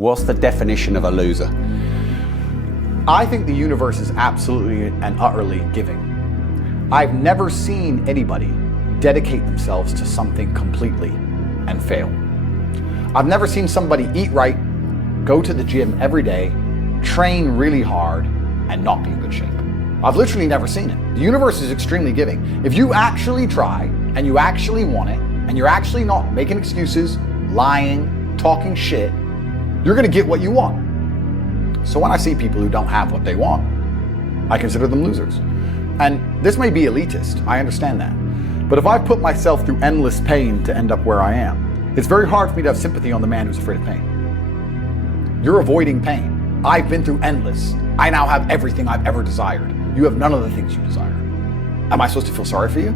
What's the definition of a loser? I think the universe is absolutely and utterly giving. I've never seen anybody dedicate themselves to something completely and fail. I've never seen somebody eat right, go to the gym every day, train really hard, and not be in good shape. I've literally never seen it. The universe is extremely giving. If you actually try, and you actually want it, and you're actually not making excuses, lying, talking shit, you're gonna get what you want. So when I see people who don't have what they want, I consider them losers. And this may be elitist, I understand that. But if I put myself through endless pain to end up where I am, it's very hard for me to have sympathy on the man who's afraid of pain. You're avoiding pain. I've been through endless. I now have everything I've ever desired. You have none of the things you desire. Am I supposed to feel sorry for you?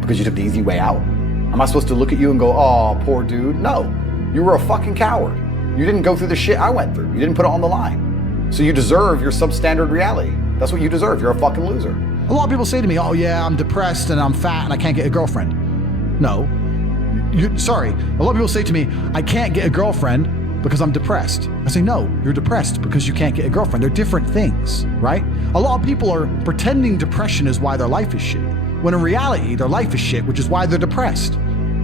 Because you took the easy way out? Am I supposed to look at you and go, oh, poor dude? No, you were a fucking coward. You didn't go through the shit I went through. You didn't put it on the line. So you deserve your substandard reality. That's what you deserve. You're a fucking loser. A lot of people say to me, oh yeah, I'm depressed and I'm fat and I can't get a girlfriend. No, sorry. A lot of people say to me, I can't get a girlfriend because I'm depressed. I say, no, you're depressed because you can't get a girlfriend. They're different things, right? A lot of people are pretending depression is why their life is shit, when in reality, their life is shit, which is why they're depressed.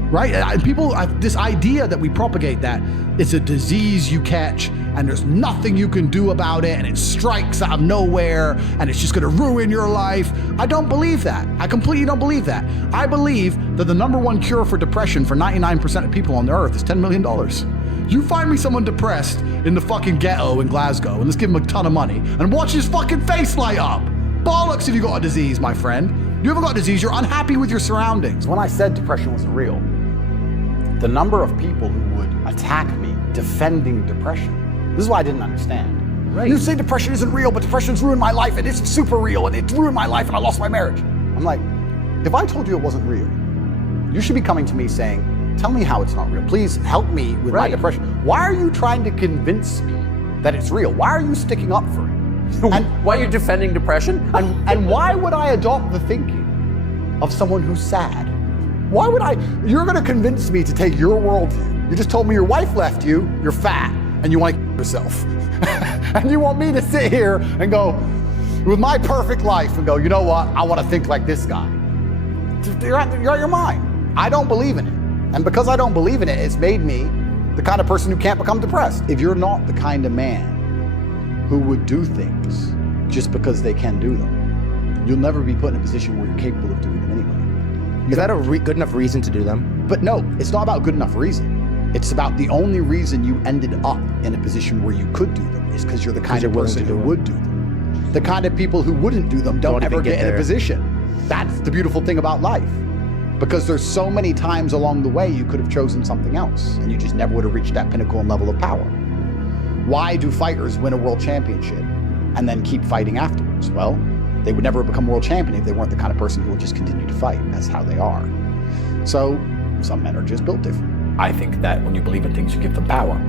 Right? People, this idea that we propagate that it's a disease you catch and there's nothing you can do about it and it strikes out of nowhere and it's just going to ruin your life. I don't believe that. I completely don't believe that. I believe that the number one cure for depression for 99% of people on the earth is $10 million. You find me someone depressed in the fucking ghetto in Glasgow and let's give him a ton of money and watch his fucking face light up. Bollocks if you got a disease, my friend. You haven't got a disease, you're unhappy with your surroundings. When I said depression wasn't real, the number of people who would attack me defending depression, this is why I didn't understand. Right. You say depression isn't real, but depression's ruined my life and it's super real and it's ruined my life and I lost my marriage. I'm like, if I told you it wasn't real, you should be coming to me saying, tell me how it's not real. Please help me with my depression. Why are you trying to convince me that it's real? Why are you sticking up for it? And why are you defending depression? And why would I adopt the thinking of someone who's sad? Why would I? You're gonna convince me to take your worldview. You just told me your wife left you, you're fat, and you want to yourself. And you want me to sit here and go, with my perfect life, and go, you know what, I want to think like this guy. You're out your mind. I don't believe in it. And because I don't believe in it, it's made me the kind of person who can't become depressed. If you're not the kind of man who would do things just because they can do them, you'll never be put in a position where you're capable of doing them anyway. Is that a good enough reason to do them? But no, it's not about good enough reason. It's about the only reason you ended up in a position where you could do them is because you're the kind of person who would do them. The kind of people who wouldn't do them don't ever get in a position. That's the beautiful thing about life. Because there's so many times along the way you could have chosen something else and you just never would have reached that pinnacle and level of power. Why do fighters win a world championship and then keep fighting afterwards? Well, they would never become world champion if they weren't the kind of person who would just continue to fight. That's how they are. So some men are just built different. I think that when you believe in things, you give them power.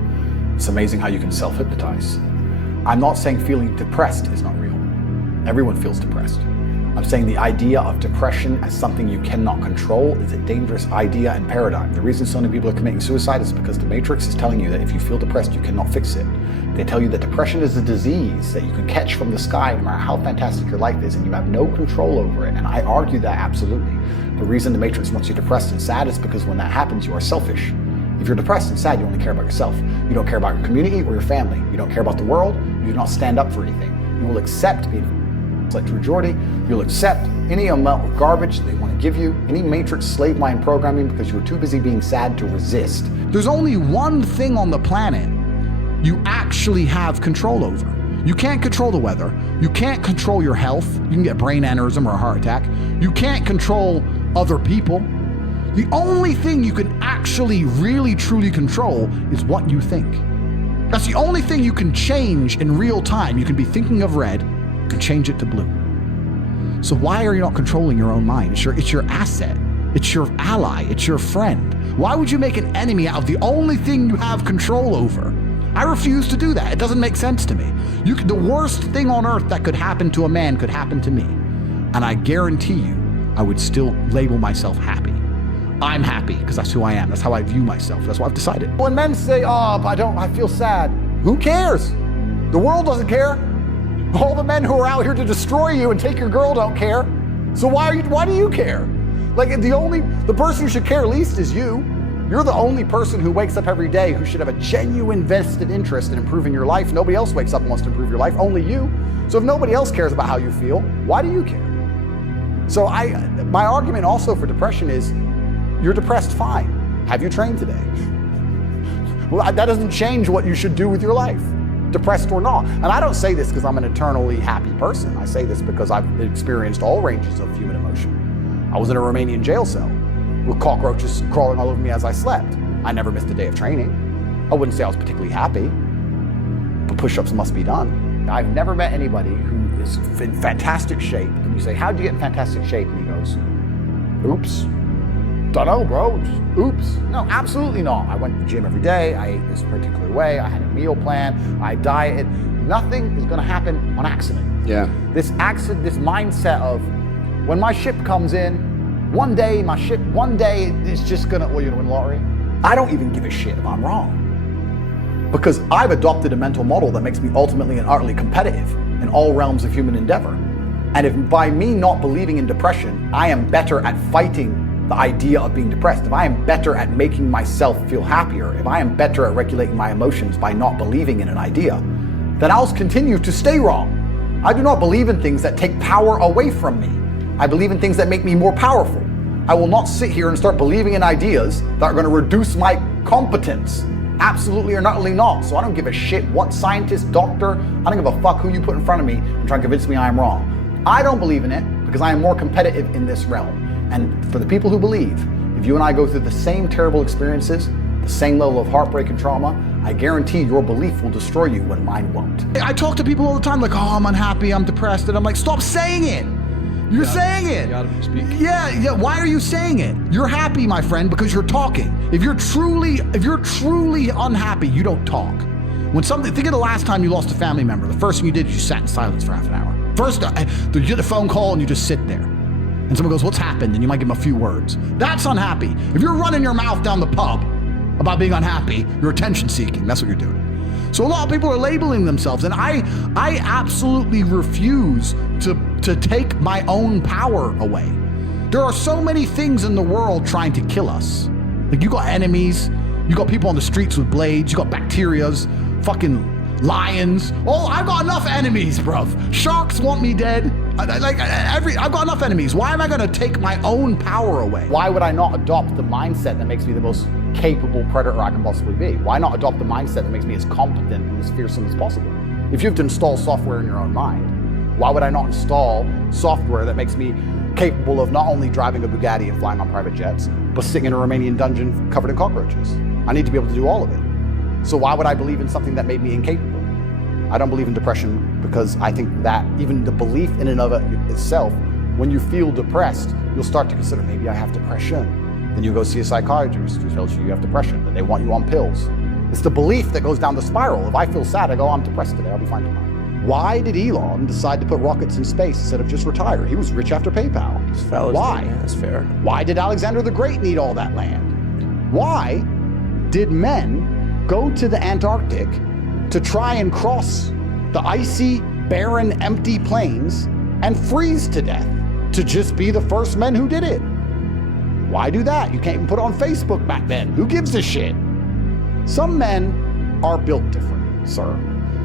It's amazing how you can self-hypnotize. I'm not saying feeling depressed is not real. Everyone feels depressed. I'm saying the idea of depression as something you cannot control is a dangerous idea and paradigm. The reason so many people are committing suicide is because the Matrix is telling you that if you feel depressed, you cannot fix it. They tell you that depression is a disease that you can catch from the sky no matter how fantastic your life is and you have no control over it. And I argue that absolutely. The reason the Matrix wants you depressed and sad is because when that happens, you are selfish. If you're depressed and sad, you only care about yourself. You don't care about your community or your family. You don't care about the world. You do not stand up for anything. You will accept being like True Jordy. You'll accept any amount of garbage they want to give you, any Matrix slave mind programming because you're too busy being sad to resist. There's only one thing on the planet you actually have control over. You can't control the weather. You can't control your health. You can get brain aneurysm or a heart attack. You can't control other people. The only thing you can actually really truly control is what you think. That's the only thing you can change in real time. You can be thinking of red and change it to blue. So why are you not controlling your own mind? It's your asset. It's your ally. It's your friend. Why would you make an enemy out of the only thing you have control over? I refuse to do that. It doesn't make sense to me. The worst thing on earth that could happen to a man could happen to me. And I guarantee you, I would still label myself happy. I'm happy because that's who I am. That's how I view myself. That's what I've decided. When men say, oh, I feel sad, Who cares? The world doesn't care. All the men who are out here to destroy you and take your girl don't care. So why do you care? Like the person who should care least is you. You're the only person who wakes up every day who should have a genuine vested interest in improving your life. Nobody else wakes up and wants to improve your life, only you. So if nobody else cares about how you feel, why do you care? So my argument also for depression is, you're depressed, fine. Have you trained today? Well, that doesn't change what you should do with your life, depressed or not. And I don't say this because I'm an eternally happy person. I say this because I've experienced all ranges of human emotion. I was in a Romanian jail cell with cockroaches crawling all over me as I slept. I never missed a day of training. I wouldn't say I was particularly happy, but push-ups must be done. I've never met anybody who is in fantastic shape, and you say, how'd you get in fantastic shape? And he goes, oops. Dunno, bro, just oops. No, absolutely not. I went to the gym every day. I ate this particular way. I had a meal plan. I dieted. Nothing is gonna happen on accident. Yeah. This mindset of, when my ship comes in, one day it's just gonna, well, you're gonna win the lottery. I don't even give a shit if I'm wrong. Because I've adopted a mental model that makes me ultimately and utterly competitive in all realms of human endeavor. And if by me not believing in depression, I am better at fighting the idea of being depressed, if I am better at making myself feel happier, if I am better at regulating my emotions by not believing in an idea, then I'll continue to stay wrong. I do not believe in things that take power away from me. I believe in things that make me more powerful. I will not sit here and start believing in ideas that are going to reduce my competence. Absolutely or utterly not. So I don't give a shit what scientist, doctor, I don't give a fuck who you put in front of me and try and convince me I am wrong. I don't believe in it because I am more competitive in this realm. And for the people who believe, if you and I go through the same terrible experiences, the same level of heartbreak and trauma, I guarantee your belief will destroy you when mine won't. I talk to people all the time like, oh, I'm unhappy, I'm depressed. And I'm like, stop saying it. You're saying it. You gotta speak. Yeah. Why are you saying it? You're happy, my friend, because you're talking. If you're truly unhappy, you don't talk. Think of the last time you lost a family member. The first thing you did is you sat in silence for half an hour. First, you get a phone call and you just sit there. And someone goes, what's happened? And you might give them a few words. That's unhappy. If you're running your mouth down the pub about being unhappy, you're attention seeking. That's what you're doing. So a lot of people are labeling themselves, and I absolutely refuse to take my own power away. There are so many things in the world trying to kill us. Like, you got enemies, you got people on the streets with blades, you got bacterias, fucking lions. Oh, I've got enough enemies, bruv. Sharks want me dead. I've got enough enemies. Why am I gonna take my own power away? Why would I not adopt the mindset that makes me the most capable predator I can possibly be? Why not adopt the mindset that makes me as competent and as fearsome as possible? If you have to install software in your own mind, why would I not install software that makes me capable of not only driving a Bugatti and flying on private jets, but sitting in a Romanian dungeon covered in cockroaches? I need to be able to do all of it. So why would I believe in something that made me incapable? I don't believe in depression because I think that even the belief in and of itself, when you feel depressed, you'll start to consider, maybe I have depression. Then you go see a psychiatrist who tells you you have depression, and they want you on pills. It's the belief that goes down the spiral. If I feel sad, I go, I'm depressed today, I'll be fine tomorrow. Why did Elon decide to put rockets in space instead of just retire? He was rich after PayPal. Why? Yeah, that's fair. Why did Alexander the Great need all that land? Why did men go to the Antarctic to try and cross the icy, barren, empty plains and freeze to death to just be the first men who did it? Why do that? You can't even put it on Facebook back then. Who gives a shit? Some men are built different, sir.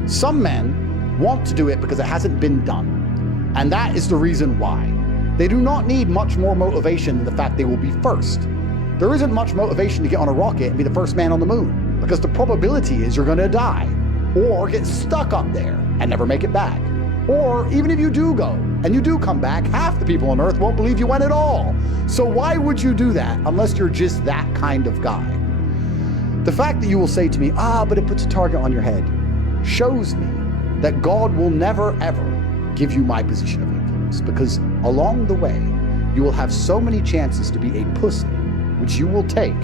Some men want to do it because it hasn't been done. And that is the reason why. They do not need much more motivation than the fact they will be first. There isn't much motivation to get on a rocket and be the first man on the moon, because the probability is you're gonna die or get stuck up there and never make it back. Or even if you do go and you do come back, half the people on Earth won't believe you went at all. So why would you do that unless you're just that kind of guy? The fact that you will say to me, but it puts a target on your head, shows me that God will never ever give you my position of influence, because along the way, you will have so many chances to be a pussy, which you will take,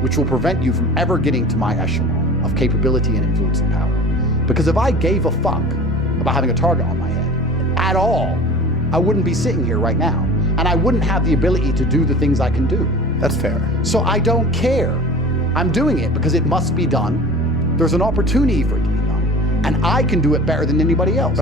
which will prevent you from ever getting to my echelon of capability and influence and power. Because if I gave a fuck about having a target on my head at all, I wouldn't be sitting here right now. And I wouldn't have the ability to do the things I can do. That's fair. So I don't care. I'm doing it because it must be done. There's an opportunity for it to be done. and I can do it better than anybody else.